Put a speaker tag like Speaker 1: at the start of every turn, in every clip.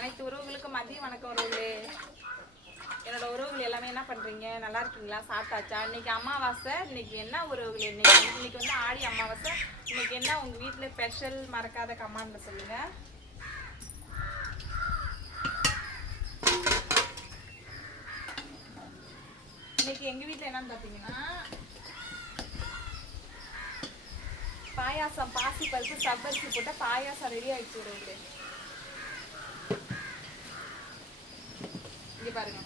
Speaker 1: அனைத்து உறவுகளுக்கும் மதிய வணக்கம் உறவுகளே. என்னோட உறவுகள் எல்லாமே என்ன பண்றீங்க? நல்லா இருக்கீங்களா? சாப்பிட்டாச்சா? இன்னைக்கு அமாவாசை. இன்னைக்கு என்ன உறவுகள்? இன்னைக்கு இன்னைக்கு வந்து ஆடி அமாவாசை. இன்னைக்கு என்ன உங்க வீட்டில் ஸ்பெஷல் மறக்காத கமாண்ட்ல சொல்லுங்க. இன்னைக்கு எங்க வீட்டில் என்னன்னு பாத்தீங்கன்னா பாயாசம் பாசி பருப்பு சப்பரிசி போட்டால் பாயாசம் ரெடி ஆகிடுச்சு உறவுகளே. இங்க பாருங்க.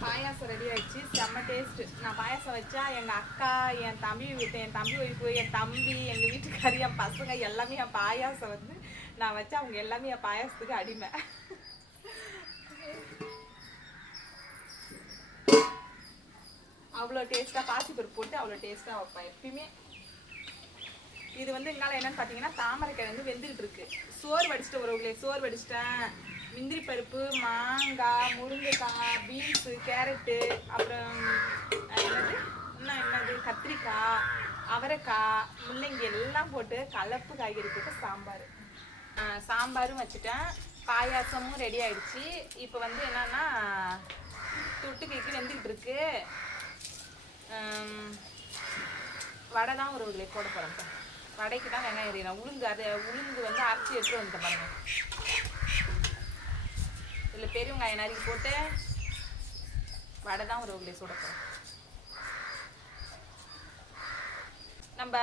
Speaker 1: பாயாசம் ரெடி ஆயிடுச்சு. செம்ம டேஸ்ட் நான் பாயாசம் வச்சா எங்க அக்கா என் தம்பி வீட்டு என் தம்பி ஒய்ஃபு என் தம்பி எங்க வீட்டுக்காரி என் பசங்க எல்லாமே என் பாயாசம் வந்து நான் வச்சா அவங்க எல்லாமே என் பாயாசத்துக்கு அடிமை. அவ்வளோ டேஸ்ட்டாக பாசிப்பருப்பு போட்டு அவ்வளோ டேஸ்ட்டாக வைப்பேன் எப்பயுமே. இது வந்து என்னால் என்னன்னு பார்த்தீங்கன்னா தாமரைக்காய் வந்து வெந்துகிட்டு இருக்கு. சோறு வடிச்சிட்டு உறவுகளே சோறு வடிச்சிட்டேன். முந்திரி பருப்பு மாங்காய் முருங்கைக்காய் பீன்ஸு கேரட்டு அப்புறம் என்னது? இன்னும் என்னது? கத்திரிக்காய் அவரைக்காய் முள்ளங்கி எல்லாம் போட்டு கலப்பு காய்கறி போட்டு சாம்பார். சாம்பாரும் வச்சுட்டேன். பாயாசமும் ரெடி ஆயிடுச்சு. இப்போ வந்து என்னன்னா தொட்டுக்கைக்கு வெந்துக்கிட்டு இருக்கு. வடை தான் ஒரு போட போகிறேன் வடைக்கு தான் வெங்காயம் எறிகிறேன் உளுந்து அதை உளுந்து வந்து அரைச்சி எடுத்து வந்துட்டேன் பாருங்கள் இதில் பெரிய வெங்காயம் நறுக்கி போட்டு வடை தான் உறவுகளே சுட போகிறேன் நம்ம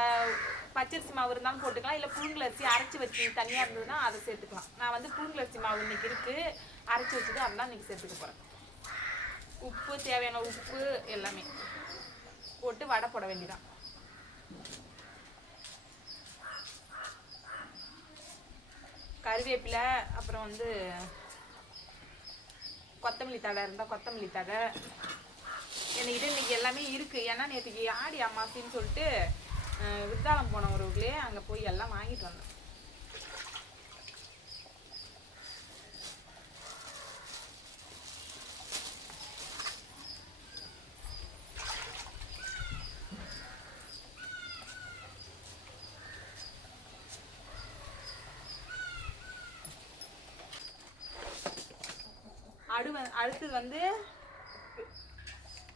Speaker 1: பச்சரிசி மாவு இருந்தாலும் போட்டுக்கலாம். இல்லை புழுங்கல் அரைச்சி வச்சு தனியாக இருந்ததுன்னா அதை சேர்த்துக்கலாம். நான் வந்து புழுங்கல் மாவு இன்றைக்கி இருக்குது அரைச்சி வச்சுட்டு அதெல்லாம் இன்றைக்கி சேர்த்துக்க போகிறேன் உப்பு தேவையான உப்பு எல்லாமே போட்டு வடை போட வேண்டியதான் கருவேப்பிலை அப்புறம் வந்து கொத்தமல்லி தழை இருந்தால் கொத்தமல்லி தழை. என்கிட்ட இன்னைக்கு எல்லாமே இருக்குது ஏன்னா நேற்றுக்கு ஆடி அம்மாசின்னு சொல்லிட்டு விருத்தாலம் போன உறவுகளே அங்கே போய் எல்லாம் வாங்கிட்டு வந்தேன் அடு அடுத்தது வந்து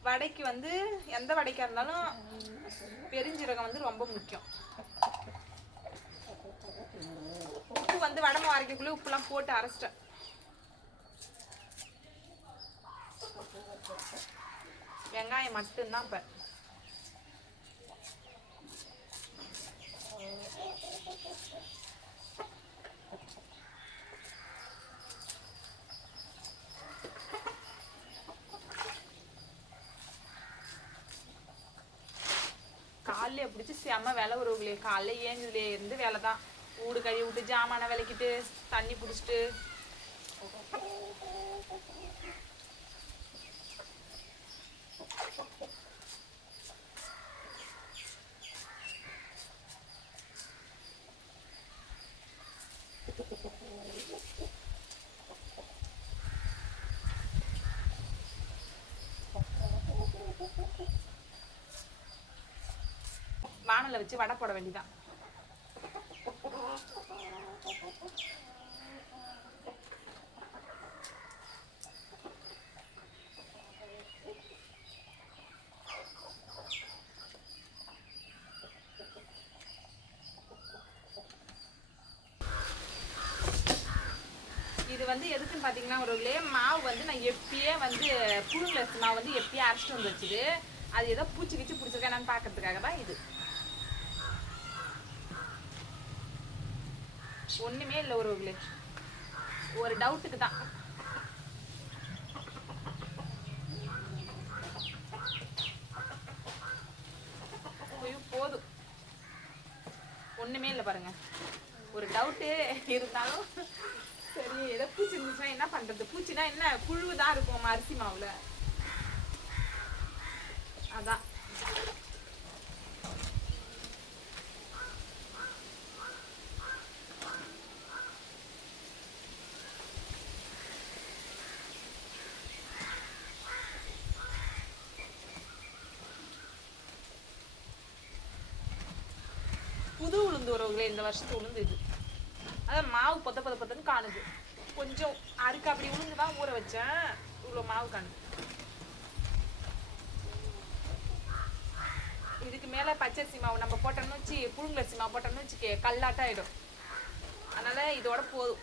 Speaker 1: வடைக்கு வந்து எந்த வடைக்காக இருந்தாலும் பெருஞ்சீரகம் வந்து ரொம்ப முக்கியம். உப்பு வந்து வடமை வரைக்கக்குள்ளே உப்புலாம் போட்டு அரைச்சிட்டேன். வெங்காயம் மட்டும்தான் இப்போ. கல்லையை பிடிச்சி செம்ம வேலை உறவுகளே காலைல ஏஞ்சதுலே இருந்து வேலை தான் வீடு கழுவி விட்டு ஜாமான விளக்கிட்டு தண்ணி பிடிச்சிட்டு வானல்ல வச்சு வடை போட வேண்டிதான் இது வந்து எதுக்குன்னு பார்த்தீங்கன்னா ஒரு மாவு வந்து நான் எப்பயே வந்து புழுங்கல் மாவு வந்து எப்பயே அரைச்சிட்டு வந்து வச்சுது அது ஏதோ பூச்சி கிச்சு பிடிச்சிருக்கேன் என்னன்னு பார்க்கறதுக்காக தான் இது. ஒண்ணுமே இல்லை ஒரு ஒரு டவுட்டுக்கு தான். ஐயோ, போதும். ஒண்ணுமே இல்லை பாருங்க. ஒரு டவுட்டு இருந்தாலும் சரி ஏதோ பூச்சி இருந்துச்சுன்னா என்ன பண்றது? பூச்சினா என்ன? புழு தான் இருக்கும் அரிசி மாவுல. அதான். புது உளுந்து உறவுகளே இந்த வருஷத்து உளுந்து இது. அதான் மாவு பொத்த பொத்த பொத்தன்னு காணுது. கொஞ்சம் அறுக்கு அப்படி உளுந்து தான் ஊற வச்சேன். இவ்வளோ மாவு காணுது. இதுக்கு மேலே பச்சரிசி மாவு நம்ம போட்டோம்னு வச்சு புழுங்கரிசி மாவு போட்டோம்னு வச்சுக்கே கல்லாட்டம் ஆகிடும் அதனால இதோட போதும்.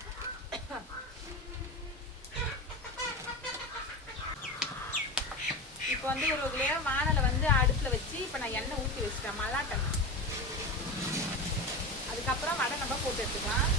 Speaker 1: இப்போ வந்து ஒரு நேரம் வானலை வந்து அடுப்பில் வச்சு இப்போ நான் எண்ணெய் ஊற்றி வச்சுட்டேன் மல்லாட்டேன் அதுக்கப்புறம் வடை நம்ம போட்டு எடுத்துக்கலாம்.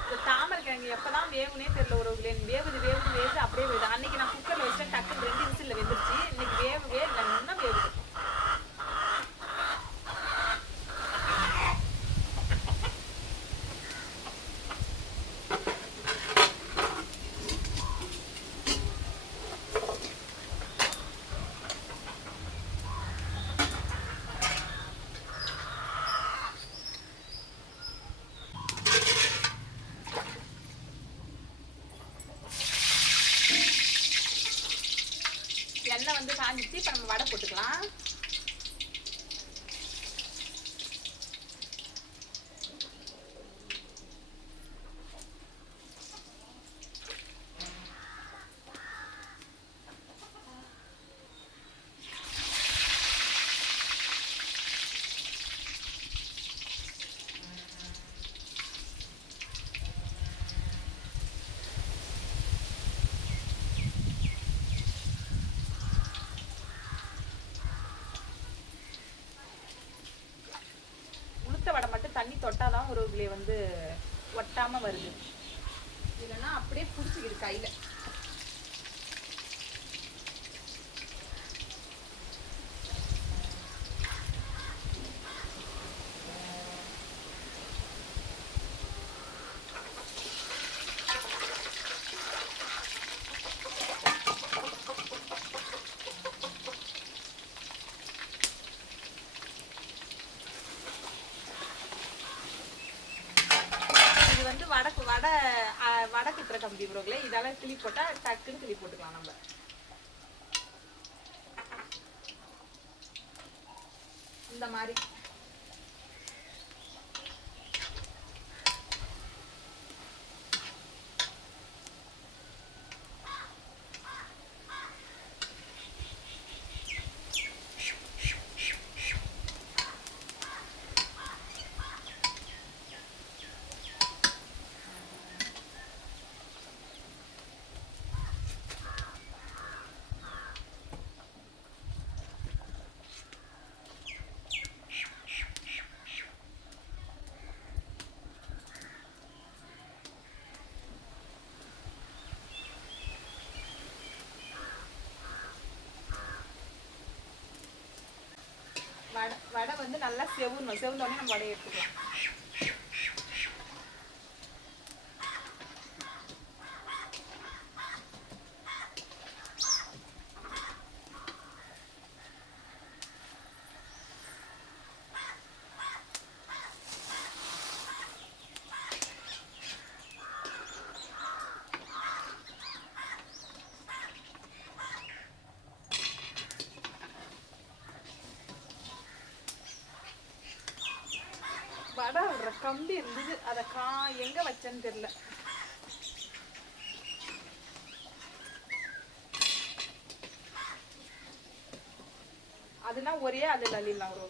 Speaker 1: இந்த தாமரை கிழங்கு எப்பதான் வேகுனே தெரியல ஒரு வேகுது வேகுது வேகுது அப்படியே வேகுது அன்னைக்கு நான் குக்கர்ல வச்சேன் டக்குன்னு ரெண்டு விசில்ல வெந்துருச்சு இன்னைக்கு வேகவே இல்லை இன்னும் வேகுது எண்ணெய் வந்து காஞ்சிச்சு இப்போ நம்ம வடை போட்டுக்கலாம் உளுத்த வடை மட்டும் தண்ணி தொட்டாதான் வந்து ஒட்டாமல் வருது. இல்லைன்னா அப்படியே பிடிச்சிக்கிது கையில். வடக்கு வடை அஹ், வடை குத்துற கம்பி ப்ரோக்ல இதெல்லாம் கிளி போட்டா டக்குன்னு கிளி போட்டுக்கலாம் நம்ம. இந்த மாதிரி. வடை வந்து நல்லா செவுணும் செவுந்தோடனே நம்ம வடையை எடுத்துக்கலாம் வடை விடுற கம்பி இருந்தது. அதை கா எங்க வச்சேன்னு தெரியல. அதுனா ஒரே அது அள்ளிடலாம் ஒரு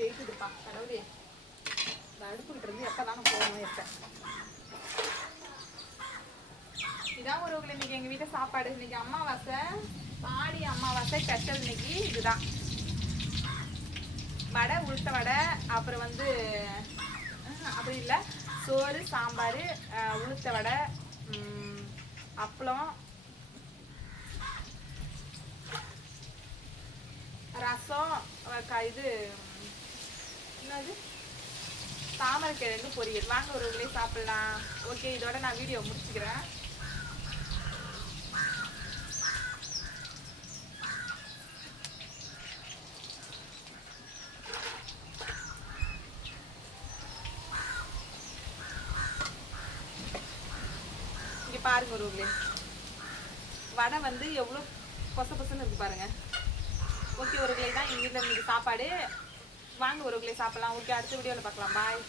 Speaker 1: வெயிட்டுதுப்பா கடவுளே. இந்த அடுப்புக்கிட்ட இருந்து தானே போகணும் எப்போ இதான் ஒரு இன்னைக்கு எங்க வீட்டுல சாப்பாடு. இன்னைக்கு அம்மாவாசை பாடி அம்மாவாசை ஸ்பெஷல் இன்னைக்கு இதுதான். வடை உளுத்த வடை அப்புறம் வந்து அப்படி இல்லை. சோறு சாம்பார் உளுத்த வடை அப்பளம் ரசம் க- இது என்னது? தாமரைக்கிழங்கு பொரியல். வாங்க ஒரு சாப்பிடலாம். ஓகே இதோட நான் வீடியோ முடிச்சுக்கிறேன். பாருங்க ஒருவங்களே வடை வந்து எவ்வளோ பொச பொசன்னு இருக்கு பாருங்க. ஓகே ஒருவங்களே தான். எங்கள் வீட்டில் இன்னைக்கு சாப்பாடு. வாங்க ஒருவங்களே சாப்பிடலாம். ஓகே அடுத்த வீடியோவில் பார்க்கலாம். பாய்